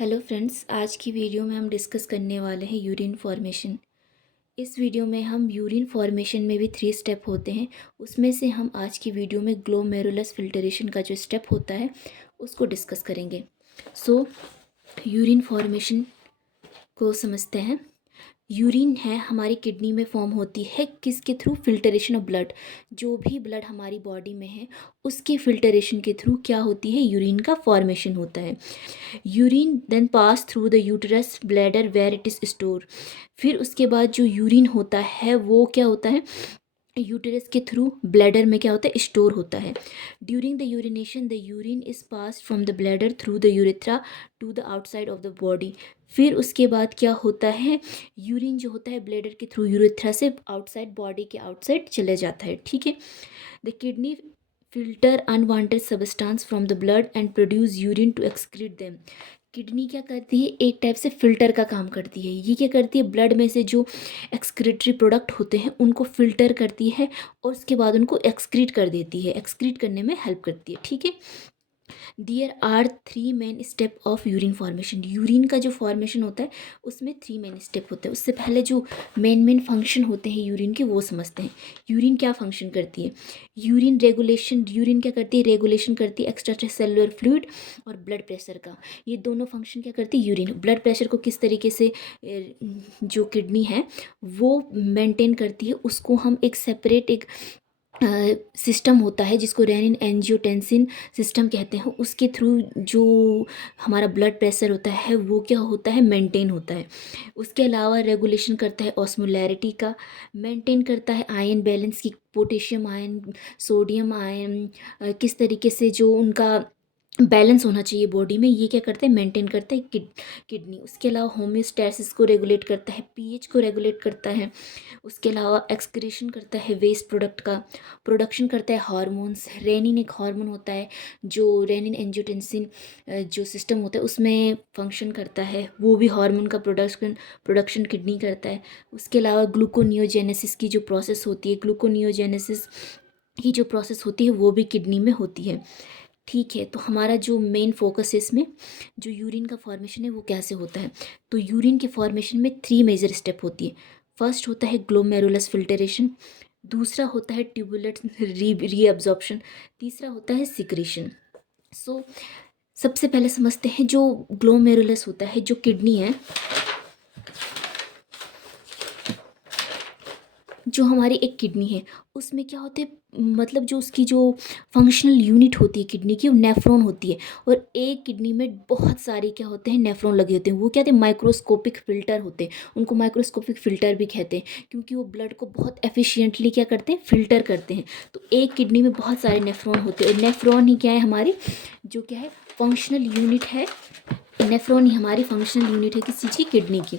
Hello friends, आज की video में हम डिस्कस करने वाले हैं यूरिन फॉर्मेशन। इस वीडियो में हम यूरिन फॉर्मेशन में भी 3 स्टेप होते हैं। उसमें से हम आज की वीडियो में ग्लोमेरुलस फिल्टरेशन का जो स्टेप होता है उसको डिस्कस करेंगे। सो यूरिन फॉर्मेशन को समझते हैं। यूरिन है हमारी किडनी में फॉर्म होती है किसके थ्रू? Filtration of blood. जो भी ब्लड हमारी बॉडी में है उसके फिल्टरेशन के थ्रू क्या होती है? यूरिन का फॉर्मेशन होता है। Urine then pass through the uterus bladder where it is store. फिर उसके बाद जो यूरिन होता है वो क्या होता है? यूटेरस के थ्रू ब्लैडर में क्या होता है? स्टोर होता है। During the urination the urine is pass from the bladder through the urethra to the outside of the body. फिर उसके बाद क्या होता है? यूरिन जो होता है ब्लैडर के थ्रू यूरेथ्रा से आउटसाइड बॉडी के आउटसाइड चले जाता है। ठीक है। The kidney filter unwanted substance from the blood and produce urine to excrete them। Kidney क्या करती है? एक टाइप से फिल्टर का काम करती है। ये क्या करती है? ब्लड में से जो एक्सक्रीटरी प्रोडक्ट होते हैं उनको फिल्टर करती है और उसके बाद उनको एक्सक्रीट कर देती है, एक्सक्रीट करने में हेल्प करती है। ठीक है। There are 3 main step of urine formation. Urine का जो फॉर्मेशन होता है उसमें 3 मेन स्टेप होते हैं। उससे पहले जो मेन फंक्शन होते हैं यूरिन के वो समझते हैं। यूरिन क्या फंक्शन करती है? Urine regulation. यूरिन क्या करती है? रेगुलेशन करती है एक्स्ट्रा सेलुलर फ्लूइड और ब्लड प्रेशर का। ये दोनों फंक्शन क्या करती है? यूरिन ब्लड प्रेशर को किस तरीके से जो किडनी है वो मेंटेन करती है, उसको हम एक सेपरेट एक सिस्टम होता है जिसको रेनिन एंजियोटेंसिन सिस्टम कहते हैं, उसके थ्रू जो हमारा ब्लड प्रेशर होता है वो क्या होता है? मेंटेन होता है। उसके अलावा रेगुलेशन करता है ऑस्मोलैरिटी का, मेंटेन करता है आयन बैलेंस की, पोटेशियम आयन, सोडियम आयन किस तरीके से जो उनका बैलेंस होना चाहिए बॉडी में, ये क्या करते हैं? मेंटेन करते हैं किडनी। उसके अलावा होम्योस्टैसिस को रेगुलेट करता है, पीएच को रेगुलेट करता है। उसके अलावा एक्सक्रीशन करता है वेस्ट प्रोडक्ट का, प्रोडक्शन करता है हार्मोन्स। रेनिन एक हार्मोन होता है जो रेनिन एंजियोटेंसिन जो सिस्टम होता है उसमें फंक्शन करता है, वो भी हार्मोन का प्रोडक्शन किडनी करता है। उसके अलावा ग्लूकोनियोजेनेसिस की जो प्रोसेस होती है, ग्लूकोनियोजेनेसिस की जो प्रोसेस होती है वो भी किडनी में होती है। ठीक है। तो हमारा जो मेन फोकस है इसमें, जो यूरिन का फॉर्मेशन है वो कैसे होता है? तो यूरिन के फॉर्मेशन में 3 मेजर स्टेप होती है। फर्स्ट होता है ग्लोमेरुलस फिल्टरेशन, दूसरा होता है ट्यूबुलर रीअब्जॉर्प्शन, तीसरा होता है सिक्रीशन। सो सबसे पहले समझते हैं जो ग्लोमेरुलस होता है, जो किडनी है, जो हमारी एक किडनी है उसमें क्या होते हैं, मतलब जो उसकी जो फंक्शनल यूनिट होती है किडनी की, वो नेफ्रॉन होती है। और एक किडनी में बहुत सारे क्या होते हैं? नेफ्रॉन लगे होते हैं। वो क्या होते हैं? माइक्रोस्कोपिक फिल्टर होते हैं। उनको माइक्रोस्कोपिक फिल्टर भी कहते हैं क्योंकि वो ब्लड को बहुत एफिशिएंटली क्या करते हैं? फिल्टर करते हैं। तो एक किडनी में बहुत सारे नेफ्रॉन होते हैं और नेफ्रॉन ही क्या है? हमारी जो क्या है? फंक्शनल यूनिट है। नेफ्रॉन ही हमारी फंक्शनल यूनिट है किसी चीज़ की? किडनी की।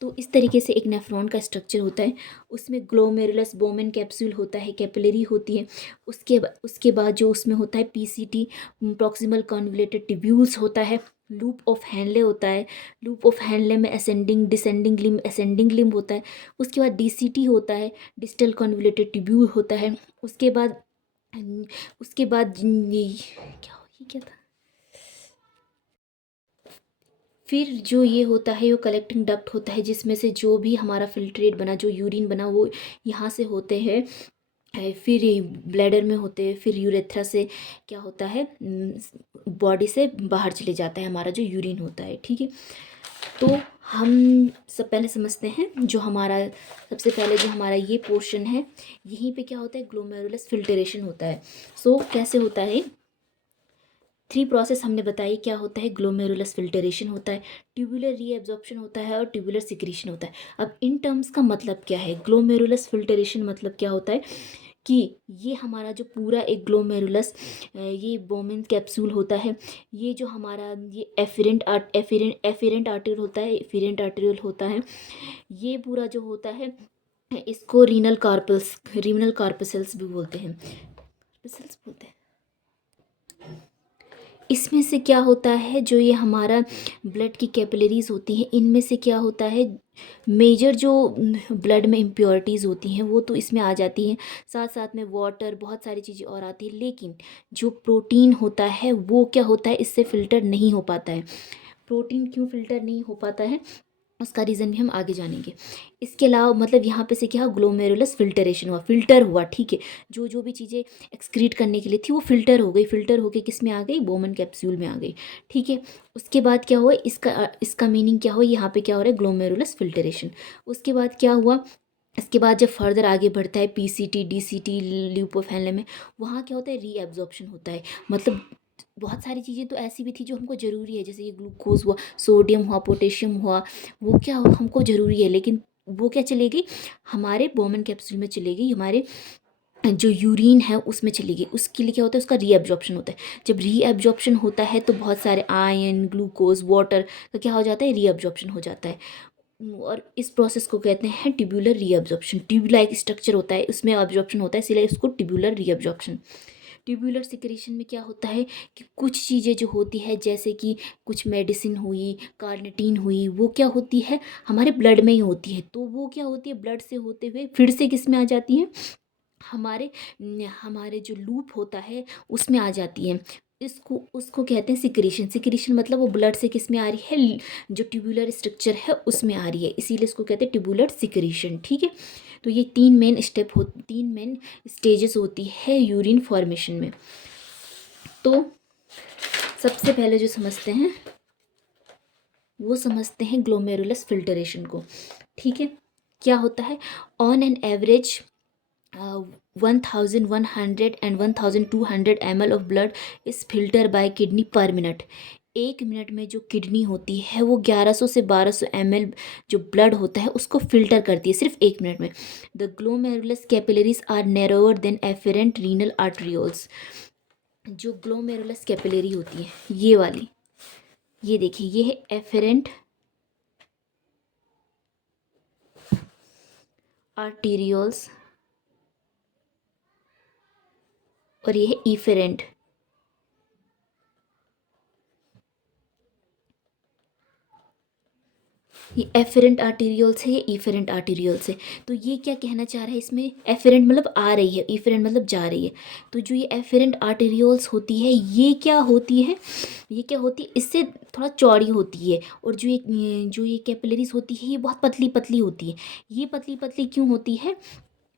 तो इस तरीके से एक नेफ्रॉन का स्ट्रक्चर होता है। उसमें ग्लोमेरुलस बोमेन कैप्सूल होता है, कैपिलरी होती है। उसके बाद जो उसमें होता है पीसीटी, प्रॉक्सिमल कन्वोल्यूटेड ट्यूब्यूल्स होता है। लूप ऑफ हैनले होता है। लूप ऑफ हैनले में ascending descending limb, ascending limb होता है। उसके बाद डीसीटी होता है, डिस्टल कन्वोल्यूटेड ट्यूब्यूल होता है। उसके बाद उसके बाद ये क्या था? फिर जो ये होता है वो कलेक्टिंग डक्ट होता है जिसमें से जो भी हमारा फिल्ट्रेट बना, जो यूरिन बना, वो यहाँ से होते हैं, फिर ब्लैडर में होते हैं, फिर यूरेथ्रा से क्या होता है? बॉडी से बाहर चले जाता है हमारा जो यूरिन होता है। ठीक है। तो हम सब पहले समझते हैं जो हमारा सबसे पहले जो हमारा ये पोर्शन है, यहीं पे क्या होता है? ग्लोमेरुलस फिल्टरेशन होता है। सो कैसे होता है? 3 प्रोसेस हमने बताई। क्या होता है? ग्लोमेरुलस फिल्टरेशन होता है, ट्यूबुलर रीएब्जॉर्प्शन होता है और ट्यूबुलर सिक्रीशन होता है। अब इन टर्म्स का मतलब क्या है? ग्लोमेरुलस फिल्टरेशन मतलब क्या होता है कि ये हमारा जो पूरा एक ग्लोमेरुलस ये बोमेन कैप्सूल होता है, ये जो हमारा ये एफिरेंट आर्टेरियल होता है, एफिरेंट आर्टेरियल होता है, ये पूरा जो होता है इसको रीनल कार्पसेल्स भी बोलते हैं, कार्पसेल्स बोलते हैं। इसमें से क्या होता है? जो ये हमारा ब्लड की कैपिलरीज होती हैं, इनमें से क्या होता है? मेजर जो ब्लड में इम्प्योरिटीज़ होती हैं वो तो इसमें आ जाती हैं, साथ साथ में वाटर, बहुत सारी चीज़ें और आती हैं, लेकिन जो प्रोटीन होता है वो क्या होता है? इससे फिल्टर नहीं हो पाता है। प्रोटीन क्यों फिल्टर नहीं हो पाता है उसका रीज़न भी हम आगे जानेंगे। इसके अलावा मतलब यहाँ पे से क्या ग्लोमेरुलस फिल्टरेशन हुआ, फिल्टर हुआ, ठीक है। जो जो भी चीज़ें एक्सक्रीट करने के लिए थी वो फिल्टर हो गई, फिल्टर होके किस में आ गई, बोमन कैप्सूल में आ गई, ठीक है। उसके बाद क्या हुआ, इसका मीनिंग क्या हुआ, यहाँ पे क्या हो रहा है, ग्लोमेरुलस फिल्टरेशन। उसके बाद क्या हुआ, इसके बाद जब फर्दर आगे बढ़ता है पीसीटी डीसीटी ल्यूपोफाइलम में, वहाँ क्या होता है, रीएब्जॉर्प्शन होता है। मतलब बहुत सारी चीज़ें तो ऐसी भी थी जो हमको ज़रूरी है, जैसे ये ग्लूकोज हुआ, सोडियम हुआ, पोटेशियम हुआ, वो क्या हमको ज़रूरी है, लेकिन वो क्या चलेगी, हमारे बोमन कैप्सूल में चलेगी, हमारे जो यूरिन है उसमें चली गई। उसके लिए क्या होता है, उसका रीएब्जॉर्प्शन होता है। जब रीएब्जॉर्प्शन होता है तो बहुत सारे आयन, ग्लूकोज, वाटर का क्या हो जाता है, रीएब्जॉर्प्शन हो जाता है। और इस प्रोसेस को कहते हैं tubular reabsorption. Tube like structure होता है, उसमें अब्जॉर्प्शन होता है, इसलिए इसको ट्यूबुलर रीअब्जॉर्प्शन। ट्यूबुलर सिक्रेशन में क्या होता है कि कुछ चीज़ें जो होती है, जैसे कि कुछ मेडिसिन हुई, कार्निटीन हुई, वो क्या होती है, हमारे ब्लड में ही होती है। तो वो क्या होती है, ब्लड से होते हुए फिर से किस में आ जाती है, हमारे हमारे जो लूप होता है उसमें आ जाती है। इसको उसको कहते हैं सिक्रीशन। सिक्रीशन मतलब वो ब्लड से किस में आ रही है, जो ट्यूबुलर स्ट्रक्चर है उसमें आ रही है, इसीलिए इसको कहते हैं ट्यूबुलर सिक्रीशन, ठीक है। तो ये तीन मेन स्टेजेस होती है यूरिन फॉर्मेशन में। तो सबसे पहले जो समझते हैं वो समझते हैं ग्लोमेरुलस फिल्टरेशन को, ठीक है। क्या होता है, on an average 1100 and 1200 ml of blood is filter by kidney पर मिनट। एक मिनट में जो किडनी होती है वो 1100 से 1200 ml जो ब्लड होता है उसको फिल्टर करती है सिर्फ एक मिनट में। The glomerulus capillaries are narrower than efferent renal arterioles. जो ग्लोमेरुलस कैपिलरी होती है ये वाली, ये देखिए, ये है एफेरेंट आर्टीरियोल्स और ये है इफेरेंट। ये एफेरेंट आर्टीरियोल से, ये इफेरेंट आर्टीरियोल से। तो ये क्या कहना चाह रहा है इसमें, एफेरेंट मतलब आ रही है, इफेरेंट मतलब जा रही है। तो जो ये एफेरेंट आर्टीरियोल्स होती है ये क्या होती है, ये क्या होती है, इससे थोड़ा चौड़ी होती है। और जो ये कैपिलरीज होती है ये बहुत पतली पतली होती है। ये पतली पतली क्यों होती है,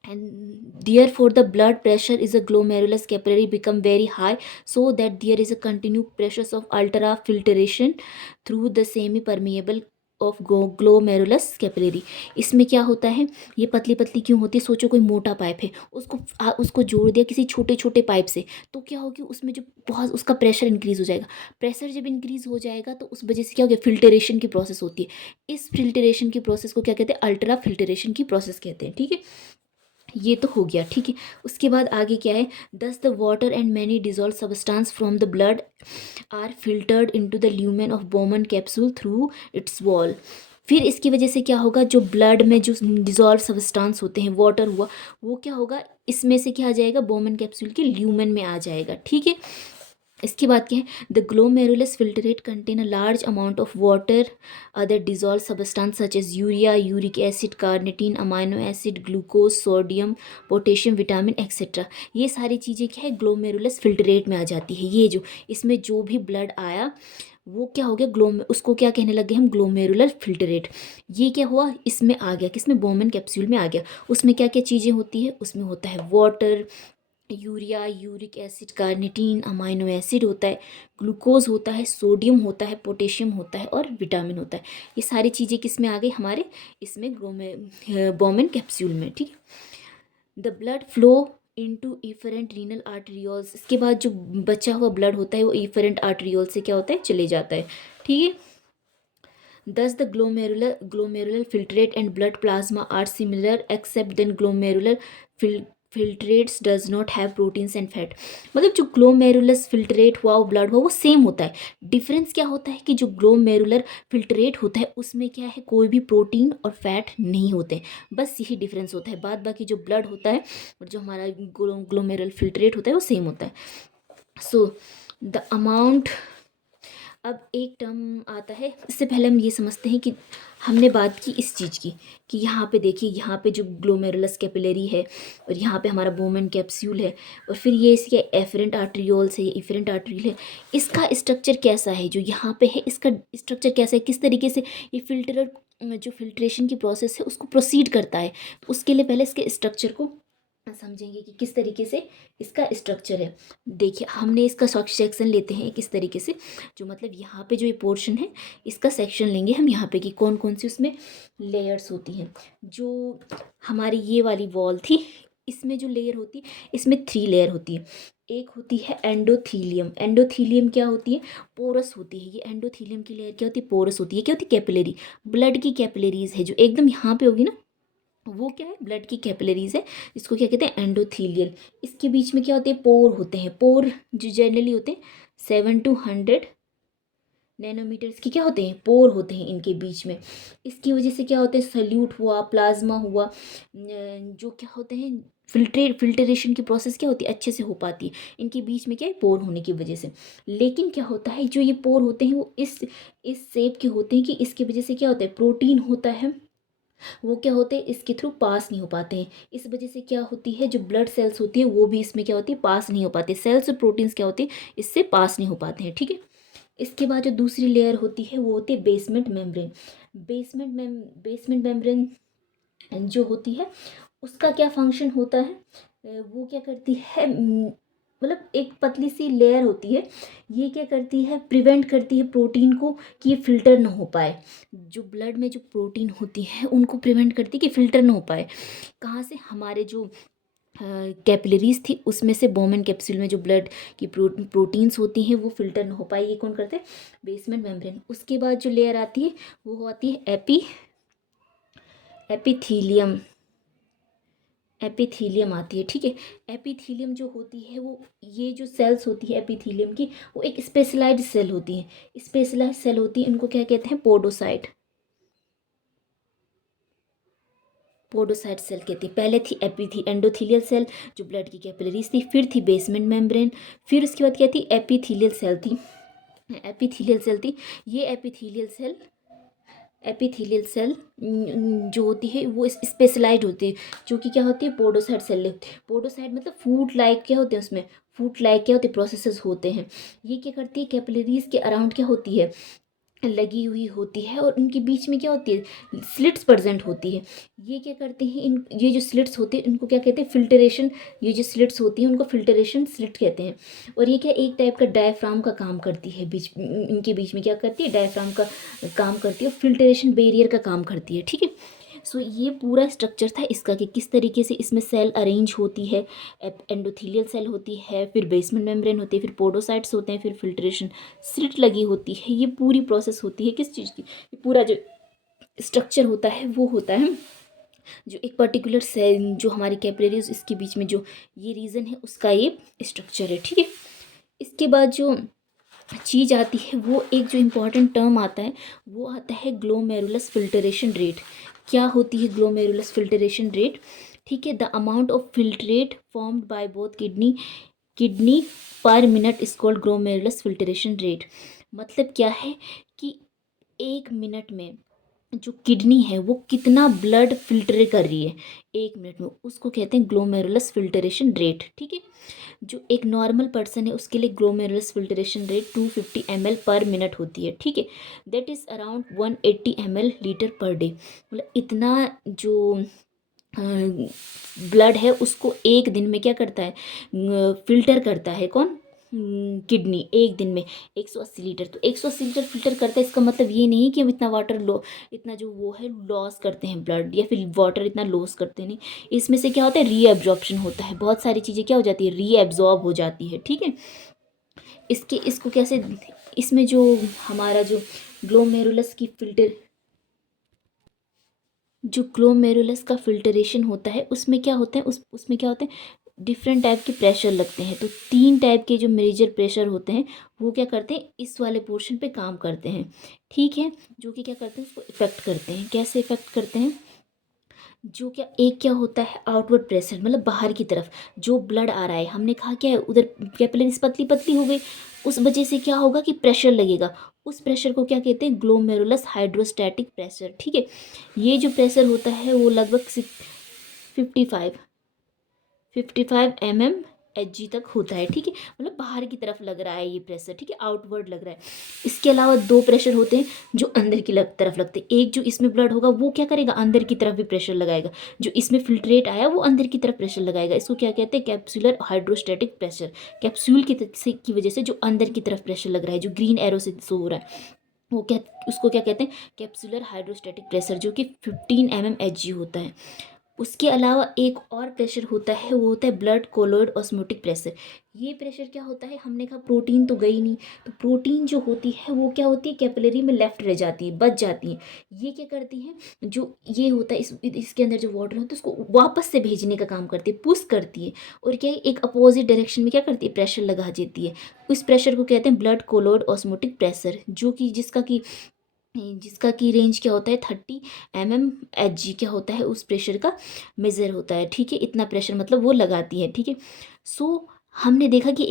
and therefore the blood pressure is a glomerulus capillary become very high, so that there is a continued pressure of ultrafiltration through the semi permeable of glomerulus capillary. इसमें क्या होता है, ये पतली पतली क्यों होती है, सोचो कोई मोटा पाइप है, उसको जोड़ दिया किसी छोटे छोटे पाइप से, तो क्या होगी, उसमें जो बहुत उसका प्रेशर इंक्रीज हो जाएगा। प्रेशर जब इंक्रीज हो जाएगा तो उस वजह से क्या हो गया, फिल्टरेशन की प्रोसेस होती है। इस फिल्टरेशन की प्रोसेस को क्या कहते हैं, अल्ट्रा फिल्टरेशन की प्रोसेस कहते हैं, ठीक है। ये तो हो गया, ठीक है। उसके बाद आगे क्या है, thus the water and many dissolve substance from the blood are filtered into the lumen of Bowman capsule through its wall. फिर इसकी वजह से क्या होगा, जो ब्लड में जो डिजॉल्व सब्सटेंस होते हैं, वाटर हुआ, वो क्या होगा, इसमें से क्या आ जाएगा, बोमन कैप्सूल के ल्यूमेन में आ जाएगा, ठीक है। इसके बाद क्या है, the glomerulus filtrate contain a large amount of water, other dissolve substance such as urea, uric acid, carnitine, amino acid, glucose, sodium, potassium, vitamin et cetera. ये सारी चीज़ें क्या है, ग्लोमेरुलस फिल्टरेट में आ जाती है। ये जो इसमें जो भी ब्लड आया वो क्या हो गया, उसको क्या कहने लगे हम, ग्लोमेरुलर फिल्टरेट। ये क्या हुआ, इसमें आ गया, किसमें, बोमन कैप्सूल में आ गया। उसमें क्या क्या चीज़ें होती है, उसमें होता है water, urea, uric acid, carnitine, amino acid होता है, ग्लूकोज होता है, सोडियम होता है, पोटेशियम होता है और विटामिन होता है। ये सारी चीज़ें किस में आ गई, हमारे इसमें बोमेन कैप्सूल में, ठीक है। The blood flow into efferent renal arterioles. इसके बाद जो बचा हुआ ब्लड होता है वो इफरेंट आर्टरियोल से क्या होता है, चले जाता है, ठीक है। Thus, the glomerular filtrate and blood plasma are similar, except then glomerular filtrates does not have proteins and fat। मतलब जो ग्लोमेरुलस फिल्ट्रेट हुआ वो ब्लड हुआ वो सेम होता है। डिफरेंस क्या होता है कि जो ग्लोमेरुलर फिल्ट्रेट होता है उसमें क्या है, कोई भी प्रोटीन और फैट नहीं होते हैं, बस यही डिफरेंस होता है। बाद बाकी जो ब्लड होता है और जो हमारा ग्लोमेरुलर फिल्ट्रेट होता है वो सेम होता है। सो द अमाउंट अब एक टर्म आता है, इससे पहले हम ये समझते हैं कि हमने बात की इस चीज़ की कि यहाँ पे देखिए, यहाँ पे जो ग्लोमेरुलस कैपिलरी है और यहाँ पे हमारा बोमेन कैप्सूल है और फिर ये इसके एफरेंट आर्टरियोल्स है, ये इफरेंट आर्टरियल है। इसका स्ट्रक्चर कैसा है जो यहाँ पे है, इसका स्ट्रक्चर कैसा है, किस तरीके से ये फिल्टर जो फिल्ट्रेशन की प्रोसेस है उसको प्रोसीड करता है, उसके लिए पहले इसके स्ट्रक्चर को समझेंगे कि किस तरीके से इसका स्ट्रक्चर है। देखिए, हमने इसका सेक्शन लेते हैं किस तरीके से, जो मतलब यहाँ पे जो ये पोर्शन है इसका सेक्शन लेंगे हम यहाँ पे कि कौन कौन सी उसमें लेयर्स होती हैं। जो हमारी ये वाली वॉल थी, इसमें जो लेयर होती है, इसमें 3 लेयर होती है। एक होती है एंडोथीलियम। एंडोथीलियम क्या होती है, पोरस होती है। ये एंडोथीलियम की लेयर क्या होती है, पोरस होती है। क्या होती है, कैपिलरी, ब्लड की कैपिलरीज है जो एकदम यहाँ पे होगी ना, वो क्या है, ब्लड की कैपिलरीज है। इसको क्या कहते हैं, एंडोथीलियल। इसके बीच में क्या होते हैं, पोर होते हैं। पोर जो जनरली होते हैं 7 to 100 नैनोमीटर्स के क्या होते हैं, पोर होते हैं इनके बीच में। इसकी वजह से क्या होते हैं, सल्यूट हुआ, प्लाज्मा हुआ, जो क्या होते हैं, फिल्टरेशन की प्रोसेस क्या होती है, अच्छे से हो पाती है इनके बीच में, क्या है, पोर होने की वजह से। लेकिन क्या होता है, जो ये पोर होते हैं वो इस शेप के होते हैं कि इसकी वजह से क्या होता है, प्रोटीन होता है, वो क्या होते हैं, इसके थ्रू पास नहीं हो पाते हैं। इस वजह से क्या होती है, जो ब्लड सेल्स होती है वो भी इसमें क्या होती है, पास नहीं हो पाते। सेल्स और प्रोटीन्स क्या होती है, इससे पास नहीं हो पाते हैं, ठीक है। इसके बाद जो दूसरी लेयर होती है वो होती है बेसमेंट मेम्ब्रेन। बेसमेंट मेम्ब्रेन जो होती है उसका क्या फंक्शन होता है, वो क्या करती है, मतलब एक पतली सी लेयर होती है, ये क्या करती है, प्रिवेंट करती है प्रोटीन को कि ये फिल्टर ना हो पाए। जो ब्लड में जो प्रोटीन होती है उनको प्रिवेंट करती है कि फिल्टर ना हो पाए। कहाँ से, हमारे जो कैपिलरीज थी उसमें से बोमेन कैप्सूल में जो ब्लड की प्रोटीन्स होती हैं वो फिल्टर ना हो पाए, ये कौन करते हैं, बेसमेंट मेम्ब्रेन। उसके बाद जो लेयर आती है वो आती है एपिथीलियम। एपिथीलियम आती है, ठीक है। एपिथीलियम जो होती है वो, ये जो सेल्स होती है एपिथीलियम की, वो एक स्पेशलाइज्ड सेल होती है। स्पेशलाइज्ड सेल होती है, इनको क्या कहते हैं, पोडोसाइट। पोडोसाइट सेल कहती है। पहले थी एंडोथीलियल सेल जो ब्लड की कैपिलरीज थी, फिर थी बेसमेंट मेम्ब्रेन, फिर उसके बाद क्या थी, एपिथीलियल सेल थी। एपिथीलियल सेल थी। ये एपिथीलियल सेल जो होती है वो स्पेशलाइज्ड होती है, जो कि क्या होती है, पोडोसाइट सेल। पोडोसाइट मतलब फूट लाइक क्या होते हैं, उसमें फूट लाइक क्या होते हैं, प्रोसेसेस होते हैं। ये क्या करती है, कैपिलरीज के अराउंड क्या होती है, लगी हुई होती है, और उनके बीच में क्या होती है, स्लिट्स प्रेजेंट होती है। ये क्या करते हैं, इन ये जो स्लिट्स होती है इनको क्या कहते हैं, फिल्टरेशन। ये जो स्लिट्स होती हैं उनको फिल्टरेशन स्लिट कहते हैं। और ये क्या, एक टाइप का डायफ्राम का काम करती है, बीच इनके बीच में क्या करती है, डायफ्राम का काम करती है, और फिल्टरेशन बैरियर का काम करती है, ठीक है। सो ये पूरा स्ट्रक्चर था इसका कि किस तरीके से इसमें सेल अरेंज होती है। एंडोथीलियल सेल होती है, फिर बेसमेंट मेम्ब्रेन होती है, फिर पोडोसाइट्स होते हैं, फिर फिल्ट्रेशन स्लिट लगी होती है। ये पूरी प्रोसेस होती है किस चीज़ की, ये पूरा जो स्ट्रक्चर होता है वो होता है जो एक पर्टिकुलर सेल जो हमारी कैपिलरीज इसके बीच में जो ये रीजन है उसका ये स्ट्रक्चर है, ठीक है। इसके बाद जो चीज़ आती है वो एक जो इम्पॉर्टेंट टर्म आता है वो आता है ग्लोमेरुलस फिल्टरेशन रेट। क्या होती है ग्लोमेरुलस फिल्टरेशन रेट, ठीक है। The amount of filtrate formed by both kidney पर minute is called glomerulus filtration rate. मतलब क्या है कि 1 मिनट में जो किडनी है वो कितना ब्लड फिल्टर कर रही है 1 मिनट में, उसको कहते हैं ग्लोमेरुलस फिल्टरेशन रेट, ठीक है। जो एक नॉर्मल पर्सन है उसके लिए ग्लोमेरुलस फिल्टरेशन रेट 250 ml पर मिनट होती है, ठीक है। That is around 180 ml litre per day. मतलब इतना जो ब्लड है उसको एक दिन में क्या करता है, फिल्टर करता है कौन, किडनी, एक दिन में 180 लीटर। तो 180 लीटर फिल्टर करता है, इसका मतलब ये नहीं कि हम इतना वाटर लो, इतना जो वो है लॉस करते हैं ब्लड, या फिर वाटर इतना लॉस करते नहीं। इसमें से क्या होता है, रीएब्जॉर्प्शन होता है, बहुत सारी चीज़ें क्या हो जाती है, रीएब्जॉर्ब हो जाती है, ठीक है। इसको कैसे, इसमें जो हमारा जो ग्लोमेरुलस की फिल्टर जो ग्लोमेरुलस का फिल्टरेशन होता है उसमें क्या होता है, उसमें क्या होता है, डिफरेंट टाइप के प्रेशर लगते हैं। तो 3 टाइप के जो मेजर प्रेशर होते हैं वो क्या करते हैं, इस वाले पोर्शन पे काम करते हैं, ठीक है। जो कि क्या करते हैं, उसको इफेक्ट करते हैं। कैसे इफेक्ट करते हैं, जो क्या एक क्या होता है आउटवर्ड प्रेशर, मतलब बाहर की तरफ जो ब्लड आ रहा है, हमने कहा क्या है उधर कैपिलरीज पतली पतली हो गई, उस वजह से क्या होगा कि प्रेशर लगेगा। उस प्रेशर को क्या कहते हैं, ग्लोमेरुलस हाइड्रोस्टैटिक प्रेशर। ठीक है, ये जो प्रेशर होता है वो लगभग 55 55 एच जी तक होता है। ठीक है, मतलब बाहर की तरफ लग रहा है ये प्रेशर। ठीक है, आउटवर्ड लग रहा है। इसके अलावा दो प्रेशर होते हैं जो अंदर की तरफ लगते हैं। एक जो इसमें ब्लड होगा वो क्या करेगा, अंदर की तरफ भी प्रेशर लगाएगा। जो इसमें फिल्ट्रेट आया वो अंदर की तरफ प्रेशर लगाएगा। इसको क्या कहते हैं, कैप्सुलर हाइड्रोस्टैटिक प्रेशर। कैप्सूल की वजह से जो अंदर की तरफ प्रेशर लग रहा है, जो ग्रीन एरो से शो हो रहा है, वो क्या, उसको क्या कहते हैं, कैप्सुलर हाइड्रोस्टैटिक प्रेशर, जो कि 15 mmHg होता है। उसके अलावा एक और प्रेशर होता है, वो होता है ब्लड कोलोइड ऑस्मोटिक प्रेशर। ये प्रेशर क्या होता है, हमने कहा प्रोटीन तो गई नहीं, तो प्रोटीन जो होती है वो क्या होती है, कैपिलरी में लेफ्ट रह जाती है, बच जाती है। ये क्या करती है, जो ये होता है इसके अंदर जो वाटर होता है उसको वापस से भेजने का काम करती है, पुश करती है। और क्या है, एक अपोजिट डायरेक्शन में क्या करती है, प्रेशर लगा देती है। उस प्रेशर को कहते हैं ब्लड कोलोइड ऑस्मोटिक प्रेशर, जो कि जिसका की रेंज क्या होता है, 30 mmHg क्या होता है, उस प्रेशर का मेज़र होता है। ठीक है, इतना प्रेशर मतलब वो लगाती है। ठीक है, सो हमने देखा कि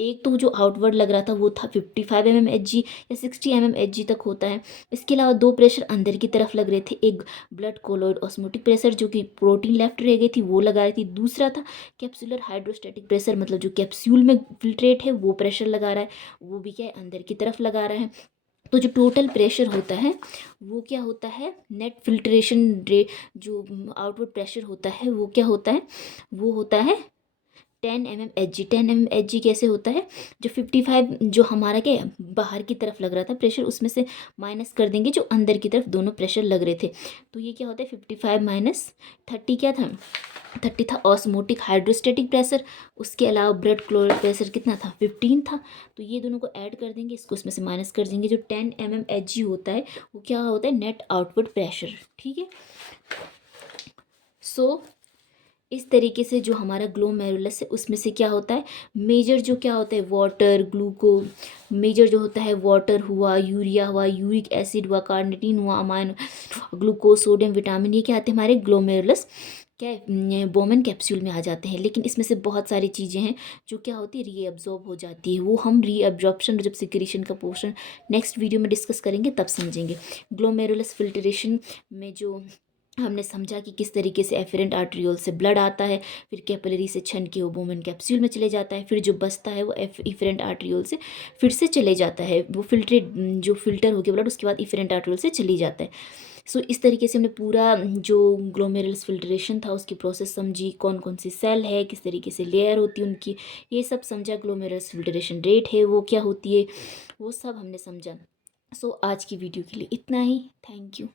एक तो जो आउटवर्ड लग रहा था वो था 55 mmHg या 60 mmHg तक होता है। इसके अलावा दो प्रेशर अंदर की तरफ लग रहे थे, एक ब्लड कोलोइड ऑस्मोटिक प्रेशर जो कि प्रोटीन लेफ्ट रह गई थी वो लगा रही थी, दूसरा था कैप्सुलर हाइड्रोस्टैटिक प्रेशर, मतलब जो कैप्सूल में फिल्ट्रेट है वो प्रेशर लगा रहा है, वो भी क्या है, अंदर की तरफ लगा रहा है। तो जो टोटल प्रेशर होता है वो क्या होता है, नेट फिल्ट्रेशन रे, जो आउटवर्ड प्रेशर होता है वो क्या होता है, वो होता है 10 mmHg। 10 mmHg कैसे होता है, जो 55 जो हमारा क्या है, बाहर की तरफ लग रहा था प्रेशर, उसमें से माइनस कर देंगे जो अंदर की तरफ दोनों प्रेशर लग रहे थे। तो ये क्या होता है, 55 माइनस 30 क्या था, 30 था ऑस्मोटिक हाइड्रोस्टेटिक प्रेशर। उसके अलावा ब्लड क्लोराइड प्रेशर कितना था, 15 था। तो ये दोनों को ऐड कर देंगे, इसको उसमें से माइनस कर देंगे, जो 10 mmHg होता है वो क्या होता है, नेट आउटवर्ड प्रेशर। ठीक है, सो इस तरीके से जो हमारा ग्लोमेरुलस है उसमें से क्या होता है, मेजर जो क्या होता है, वाटर, ग्लूको, मेजर जो होता है वाटर हुआ, यूरिया हुआ, यूरिक एसिड हुआ, कार्निटीन हुआ, अमाइन, ग्लूकोज, सोडियम, विटामिन, ये क्या आते हैं हमारे ग्लोमेरुलस क्या बोमन कैप्सूल में आ जाते हैं। लेकिन इसमें से बहुत सारी चीज़ें हैं जो क्या होती है, रीअब्जॉर्ब हो जाती है। वो हम रीअब्जॉर्प्शन जब सिक्रीशन का पोर्शन नेक्स्ट वीडियो में डिस्कस करेंगे तब समझेंगे। ग्लोमेरुलस फिल्ट्रेशन में जो हमने समझा कि किस तरीके से एफरेंट आर्ट्रियोल से ब्लड आता है, फिर कैपिलरी से छन के वो बोमन कैप्सूल में चले जाता है, फिर जो बचता है वो इफरेंट आर्ट्रियोल से फिर से चले जाता है, वो फिल्ट्रेट जो फिल्टर हो गया ब्लड उसके बाद इफरेंट आर्ट्रियोल से चली जाता है। सो इस तरीके से हमने पूरा जो ग्लोमेरुलस फिल्ट्रेशन था उसकी प्रोसेस समझी, कौन कौन सी सेल है, किस तरीके से लेयर होती है उनकी, ये सब समझा। ग्लोमेरुलस फिल्ट्रेशन रेट है वो क्या होती है, वो सब हमने समझा। सो आज की वीडियो के लिए इतना ही। Thank you.